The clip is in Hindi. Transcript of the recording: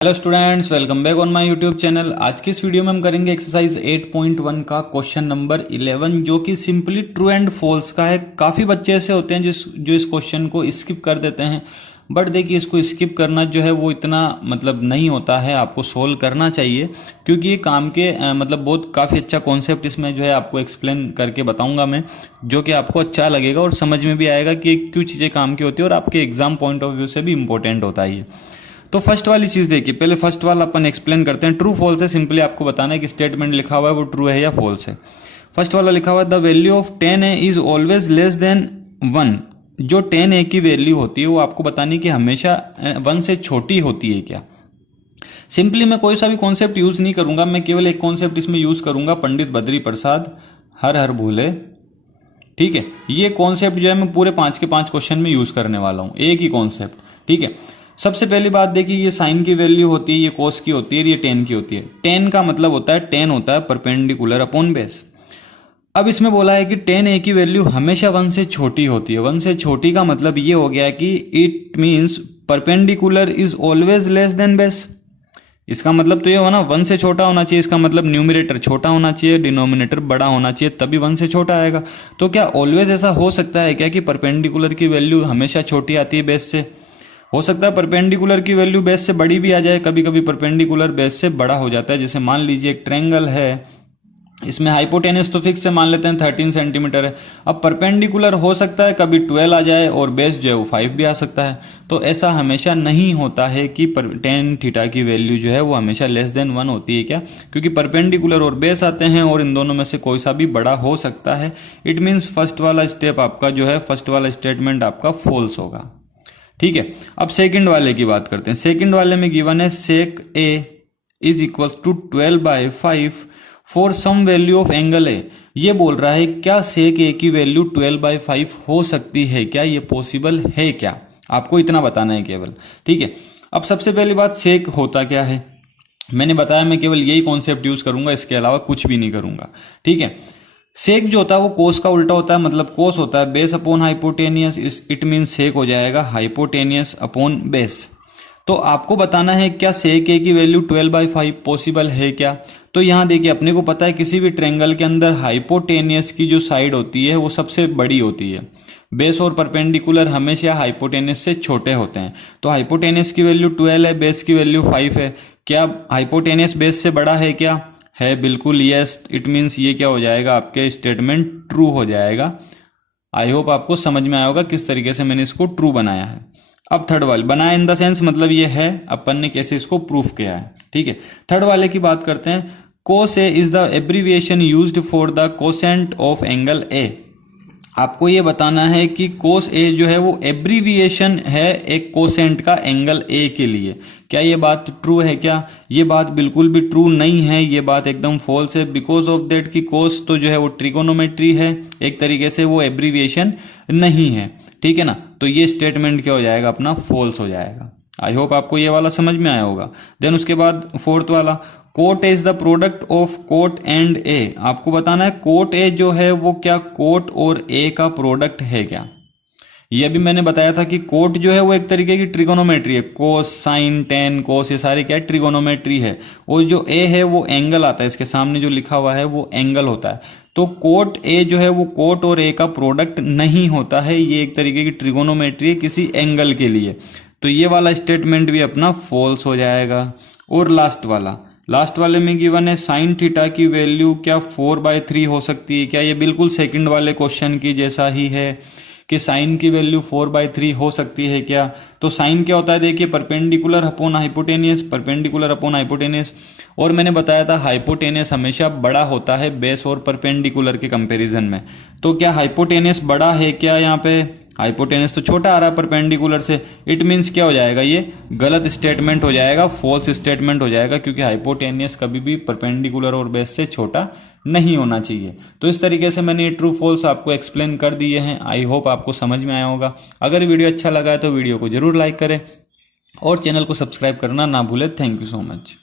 Hello students, welcome back on my YouTube channel. आज की इस वीडियो में हम करेंगे एक्सरसाइज 8.1 का क्वेश्चन नंबर 11, जो कि सिंपली ट्रू एंड फॉल्स का है। काफ़ी बच्चे ऐसे होते हैं जो इस क्वेश्चन को स्किप कर देते हैं, बट देखिए इसको स्किप करना जो है वो इतना नहीं होता है, आपको सोल्व करना चाहिए, क्योंकि ये काम के बहुत काफ़ी अच्छा कॉन्सेप्ट इसमें जो है आपको एक्सप्लेन करके बताऊंगा मैं, जो कि आपको अच्छा लगेगा और समझ में भी आएगा कि क्यों चीज़ें काम की होती है और आपके एग्जाम पॉइंट ऑफ व्यू से भी इंपॉर्टेंट होता है ये। तो फर्स्ट वाली चीज देखिए, पहले फर्स्ट वाला अपन एक्सप्लेन करते हैं। ट्रू फॉल्स है, सिंपली आपको बताना है कि स्टेटमेंट लिखा हुआ है वो ट्रू है या फॉल्स है। फर्स्ट वाला लिखा हुआ है the value of 10a is always less than 1। जो 10a की वैल्यू होती है वो आपको बतानी कि हमेशा 1 से छोटी होती है क्या। सिंपली मैं कोई सा भी कॉन्सेप्ट यूज नहीं करूंगा, मैं केवल एक कॉन्सेप्ट इसमें यूज करूंगा, पंडित बद्री प्रसाद हर हर भूले। ठीक है, ये कॉन्सेप्ट जो है मैं पूरे 5 के 5 क्वेश्चन में यूज करने वाला हूं, एक ही कॉन्सेप्ट। ठीक है, सबसे पहली बात देखिए, ये साइन की वैल्यू होती है, ये कोस की होती है, ये टेन की होती है। टेन का मतलब होता है, टेन होता है परपेंडिकुलर अपॉन बेस। अब इसमें बोला है कि 10a की वैल्यू हमेशा 1 से छोटी होती है। 1 से छोटी का मतलब ये हो गया कि it means perpendicular is always less than base. इसका मतलब तो ये हो ना, 1 से छोटा होना चाहिए, इसका मतलब न्यूमरेटर छोटा होना चाहिए, डिनोमिनेटर बड़ा होना चाहिए, तभी 1 से छोटा आएगा। तो क्या ऑलवेज ऐसा हो सकता है क्या कि परपेंडिकुलर की वैल्यू हमेशा छोटी आती है बेस से? हो सकता है परपेंडिकुलर की वैल्यू बेस से बड़ी भी आ जाए, कभी कभी परपेंडिकुलर बेस से बड़ा हो जाता है। जैसे मान लीजिए एक ट्रायंगल है, इसमें हाइपोटेनस तो फिक्स से मान लेते हैं 13 सेंटीमीटर है। अब परपेंडिकुलर हो सकता है कभी 12 आ जाए और बेस जो है वो 5 भी आ सकता है। तो ऐसा हमेशा नहीं होता है कि टेन थीटा की वैल्यू जो है वो हमेशा लेस देन 1 होती है क्या, क्योंकि परपेंडिकुलर और बेस आते हैं और इन दोनों में से कोई सा भी बड़ा हो सकता है। इट मीन्स फर्स्ट वाला स्टेप आपका जो है, फर्स्ट वाला स्टेटमेंट आपका फॉल्स होगा। ठीक है, अब सेकंड वाले की बात करते हैं। सेकंड वाले में गिवन है sec A is equal to 12/5 for some value of angle A. ये बोल रहा है क्या सेक ए की वैल्यू 12/5 हो सकती है क्या, ये पॉसिबल है क्या, आपको इतना बताना है केवल। ठीक है, अब सबसे पहली बात, सेक होता क्या है मैंने बताया, मैं केवल यही कॉन्सेप्ट यूज करूंगा, इसके अलावा कुछ भी नहीं करूंगा। ठीक है, सेक जो होता है वो कोस का उल्टा होता है, मतलब कोस होता है base upon hypotenuse, it mean sec हो जाएगा हाइपोटेनियस अपॉन बेस। तो आपको बताना है क्या सेक ए की वैल्यू 12/5 पॉसिबल है क्या। तो यहां देखिए, अपने को पता है किसी भी ट्रायंगल के अंदर हाइपोटेनियस की जो साइड होती है वो सबसे बड़ी होती है। बेस और परपेंडिकुलर हमेशा हाइपोटेनियस से छोटे होते हैं। तो हाइपोटेनियस की वैल्यू 12 है, बेस की वैल्यू 5 है। क्या हाइपोटेनियस बेस से बड़ा है क्या? है, बिल्कुल यस। इट मीन्स ये क्या हो जाएगा, आपके स्टेटमेंट ट्रू हो जाएगा। आई होप आपको समझ में आया होगा किस तरीके से मैंने इसको ट्रू बनाया है। अब थर्ड वाले बनाया इन द सेंस, मतलब ये है अपन ने कैसे इसको प्रूफ किया है। ठीक है, थर्ड वाले की बात करते हैं। Cos A is the abbreviation used for the cosecant of angle A. आपको ये बताना है कि कोस ए जो है वो एब्रीविएशन है एक कोसेंट का एंगल ए के लिए। क्या ये बात ट्रू है क्या? ये बात बिल्कुल भी ट्रू नहीं है, ये बात एकदम फॉल्स है। बिकॉज ऑफ दैट कि कोस तो जो है वो ट्रिगोनोमेट्री है, एक तरीके से वो एब्रीविएशन नहीं है। ठीक है ना, तो ये स्टेटमेंट क्या हो जाएगा अपना, फॉल्स हो जाएगा। आई होप आपको ये वाला समझ में आया होगा। देन उसके बाद फोर्थ वाला, cot A is the product of cot and A. आपको बताना है कोट ए जो है वो क्या कोट और ए का प्रोडक्ट है क्या। ये भी मैंने बताया था कि कोट जो है वो एक तरीके की ट्रिगोनोमेट्री है, कोस साइन टेन कोस ये सारे क्या ट्रिगोनोमेट्री है। और जो ए है वो एंगल आता है, इसके सामने जो लिखा हुआ है वो एंगल होता है। तो कोट ए जो है वो कोट और ए का प्रोडक्ट नहीं होता है, ये एक तरीके की ट्रिगोनोमेट्री है किसी एंगल के लिए। तो ये वाला स्टेटमेंट भी अपना फॉल्स हो जाएगा। और लास्ट वाले में गिवन है साइन थीटा की वैल्यू क्या 4/3 हो सकती है क्या। ये बिल्कुल सेकंड वाले क्वेश्चन की जैसा ही है कि साइन की वैल्यू 4/3 हो सकती है क्या। तो साइन क्या होता है, देखिए perpendicular upon hypotenuse, perpendicular upon hypotenuse. और मैंने बताया था हाइपोटेनियस हमेशा बड़ा होता है बेस और परपेंडिकुलर के कंपैरिजन में। तो क्या हाइपोटेनियस बड़ा है क्या, यहाँ पे हाइपोटेनस तो छोटा आ रहा है परपेंडिकुलर से। इट मीन्स क्या हो जाएगा, ये गलत स्टेटमेंट हो जाएगा, फॉल्स स्टेटमेंट हो जाएगा, क्योंकि हाइपोटेनियस कभी भी परपेंडिकुलर और बेस से छोटा नहीं होना चाहिए। तो इस तरीके से मैंने ये ट्रू फॉल्स आपको एक्सप्लेन कर दिए हैं। आई होप आपको समझ में आया होगा। अगर वीडियो अच्छा लगा है तो वीडियो को जरूर लाइक करें और चैनल को सब्सक्राइब करना ना भूले। Thank you so much.